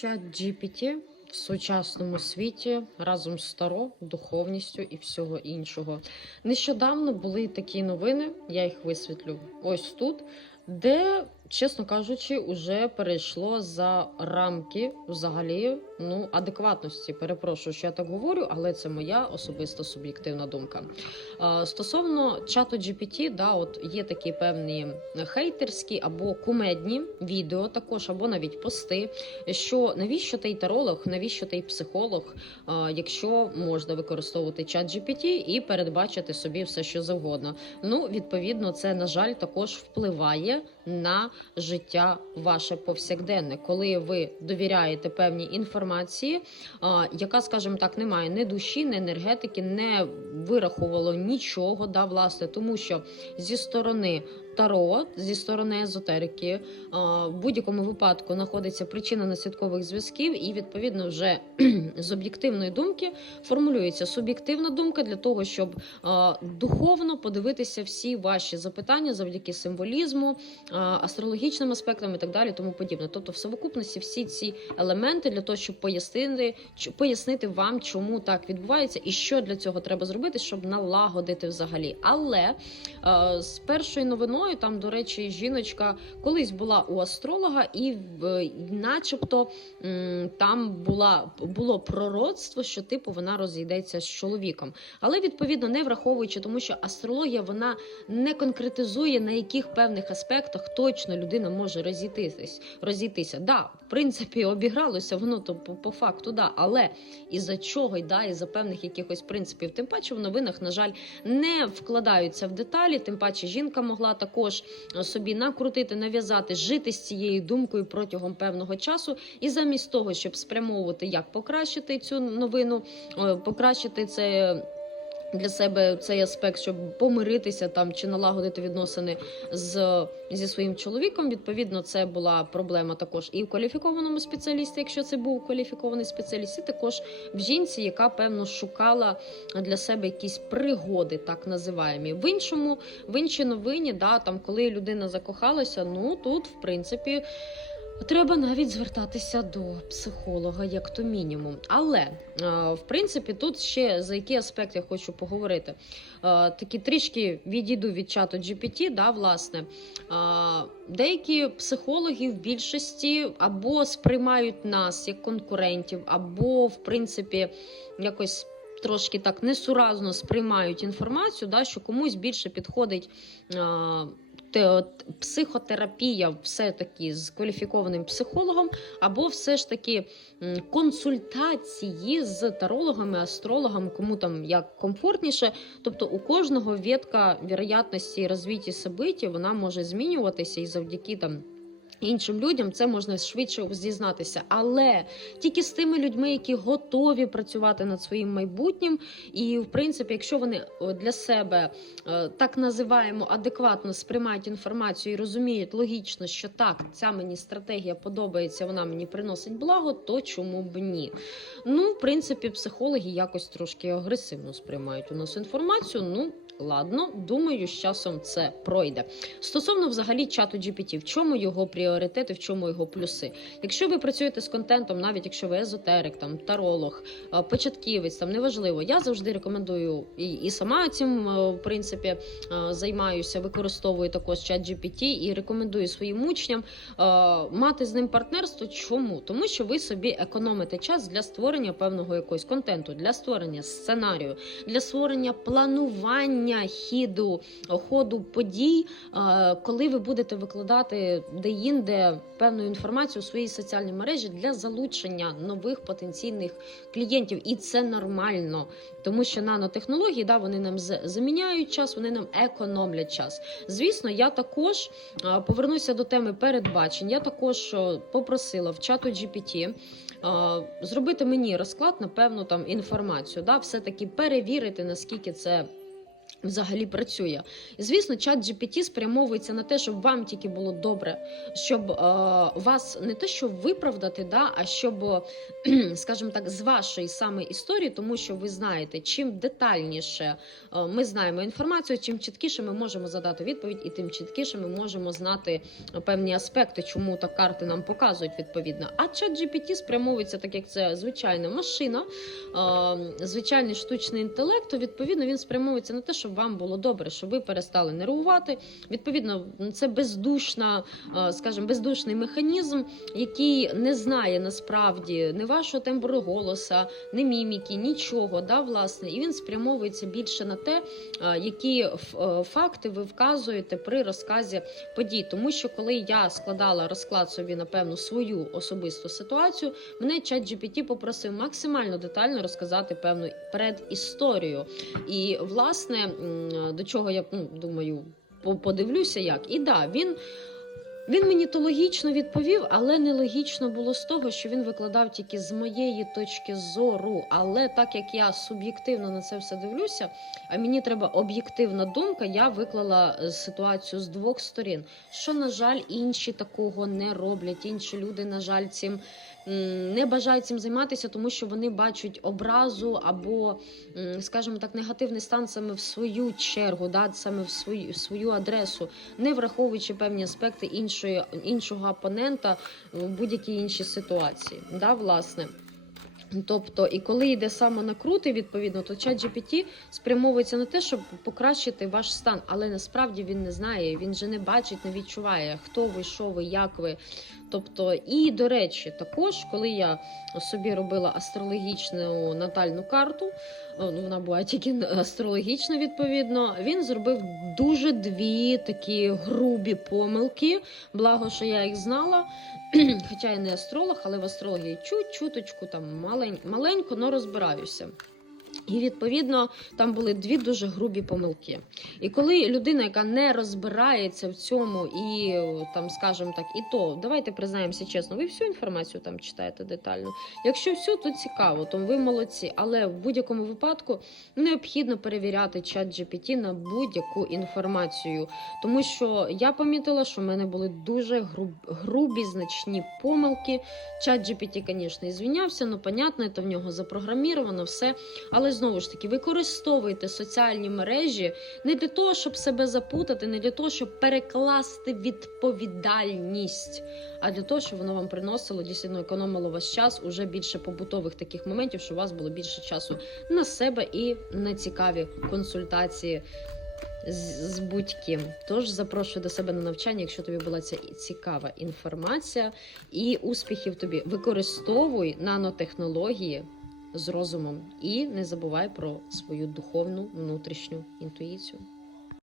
Чат GPT в сучасному світі разом з старо, духовністю і всього іншого. Нещодавно були такі новини, я їх висвітлю ось тут, де, чесно кажучи, уже перейшло за рамки взагалі ну, адекватності. Перепрошую, що я так говорю, але це моя особиста суб'єктивна думка. Стосовно чату GPT, да, от є такі певні хейтерські або кумедні відео, також або навіть пости. Що навіщо той таролог, навіщо той психолог, якщо можна використовувати чат GPT і передбачити собі все, що завгодно. Ну, відповідно, це на жаль також впливає на життя ваше повсякденне, коли ви довіряєте певній інформації, яка, скажімо так, не має ні душі, ні енергетики, не вирахувало нічого, да, власне, тому що зі сторони. Таро зі сторони езотерики а, в будь-якому випадку знаходиться причина наслідкових зв'язків, і відповідно вже з об'єктивної думки формулюється суб'єктивна думка для того, щоб а, духовно подивитися всі ваші запитання завдяки символізму, а, астрологічним аспектам і так далі, тому подібне. Тобто, в совокупності всі ці елементи для того, щоб пояснити, пояснити вам, чому так відбувається, і що для цього треба зробити, щоб налагодити взагалі. Але е, з першою новиною, там, до речі, жіночка колись була у астролога, і начебто там була було пророцтво, що типу вона розійдеться з чоловіком. Але відповідно не враховуючи, тому що астрологія вона не конкретизує на яких певних аспектах точно людина може розійтись, розійтися. Да, в принципі, обігралося воно то по, по факту, да, але із-за чого й да, із-за певних якихось принципів, тим паче в новинах, на жаль, не вкладаються в деталі. Тим паче, жінка могла також собі накрутити, нав'язати, жити з цією думкою протягом певного часу, і замість того, щоб спрямовувати, як покращити цю новину, е, покращити це. Для себе цей аспект, щоб помиритися там чи налагодити відносини з зі своїм чоловіком. Відповідно, це була проблема також і в кваліфікованому спеціалісті, якщо це був кваліфікований спеціаліст, і також в жінці, яка певно шукала для себе якісь пригоди, так називаємі. В іншому, в іншій новині, да, там коли людина закохалася, ну тут в принципі. Треба навіть звертатися до психолога, як то мінімум. Але е, в принципі, тут ще за які аспекти я хочу поговорити. Е, Такі трішки відійду від чату GPT, да, власне. Е, Деякі психологи в більшості або сприймають нас як конкурентів, або, в принципі, якось. Трошки так несуразно сприймають інформацію, да, що комусь більше підходить психотерапія все-таки з кваліфікованим психологом, або все ж таки консультації з тарологами, астрологами, кому там як комфортніше. Тобто у кожного ветка вероятності розвиття событий, вона може змінюватися і завдяки там. Іншим людям це можна швидше зізнатися, але тільки з тими людьми, які готові працювати над своїм майбутнім, і в принципі, якщо вони для себе е, так називаємо адекватно сприймають інформацію і розуміють логічно, що так, ця мені стратегія подобається, вона мені приносить благо, то чому б ні? Ну, в принципі, психологи якось трошки агресивно сприймають у нас інформацію. Ну. Ладно, думаю, з часом це пройде. Стосовно взагалі чату GPT, в чому його пріоритети, в чому його плюси? Якщо ви працюєте з контентом, навіть якщо ви езотерик, там таролог, е, початківець, там неважливо, я завжди рекомендую і, і сама цим е, в принципі е, займаюся, використовую також чат GPT і рекомендую своїм учням мати з ним партнерство. Чому? Тому що ви собі економите час для створення певного якогось контенту, для створення сценарію, для створення планування хіду, ходу подій, е, коли ви будете викладати де-інде певну інформацію у своїй соціальній мережі для залучення нових потенційних клієнтів, і це нормально, тому що нанотехнології да, вони нам заміняють час, вони нам економлять час. Звісно, я також е, повернуся до теми передбачень. Я також попросила в чату GPT е, зробити мені розклад на певну там інформацію, да, все таки перевірити наскільки це Взагалі працює. Звісно, чат GPT спрямовується на те, щоб вам тільки було добре, щоб е, вас не те, щоб виправдати, да, а щоб, скажімо так, з вашої саме історії, тому що ви знаєте, чим детальніше е, ми знаємо інформацію, чим чіткіше ми можемо задати відповідь, і тим чіткіше ми можемо знати певні аспекти, чому так карти нам показують відповідно. А чат GPT спрямовується, так як це звичайна машина, е, звичайний штучний інтелект, то відповідно він спрямовується на те, щоб вам було добре, щоб ви перестали нервувати. Відповідно, це бездушна, е, скажімо, бездушний механізм, який не знає насправді не вашого тембру голоса, не міміки, нічого, да, власне, і він спрямовується більше на те, е, які е, факти ви вказуєте при розказі подій. Тому що коли я складала розклад собі на певну свою особисту ситуацію, мене чат GPT попросив максимально детально розказати певну предісторію. І власне до чого я ну, думаю, подивлюся, як і да, він. Він мені то логічно відповів, але нелогічно було з того, що він викладав тільки з моєї точки зору. Але так як я суб'єктивно на це все дивлюся, а мені треба об'єктивна думка, я виклала е, ситуацію з двох сторін. Що, на жаль, інші такого не роблять. Інші люди, на жаль, цим не бажають цим займатися, тому що вони бачать образу або, скажімо так, негативний стан саме в свою чергу, да, саме в свою, в свою адресу, не враховуючи певні аспекти іншої, іншого опонента в будь-якій іншій ситуації. Да, власне. Тобто, і коли йде самонакрути, відповідно, то чат GPT спрямовується на те, щоб покращити ваш стан, але насправді він не знає, він же не бачить, не відчуває, хто ви, що ви, як ви. Тобто, і до речі, також, коли я собі робила астрологічну натальну карту, ну вона була тільки астрологічна, відповідно, він зробив дуже дві такі грубі помилки. Благо, що я їх знала. Хоча я не астролог, але в астрології чуть-чуточку там малень, маленько, но розбираюся. І відповідно там були дві дуже грубі помилки. І коли людина, яка не розбирається в цьому, і там, скажімо так, і то давайте признаємося чесно, ви всю інформацію там читаєте детально. Якщо всю, то цікаво, то ви молодці. Але в будь-якому випадку необхідно перевіряти чат GPT на будь-яку інформацію. Тому що я помітила, що в мене були дуже груб, грубі значні помилки. Чат GPT, звісно, і звінявся, ну понятно, це в нього запрограміровано все. Але знову ж таки, використовуйте соціальні мережі не для того, щоб себе запутати, не для того, щоб перекласти відповідальність, а для того, щоб воно вам приносило дійсно економило ваш час уже більше побутових таких моментів, щоб у вас було більше часу на себе і на цікаві консультації з, з будь-ким. Тож запрошую до себе на навчання, якщо тобі була ця цікава інформація і успіхів тобі. Використовуй нанотехнології з розумом і не забувай про свою духовну внутрішню інтуїцію.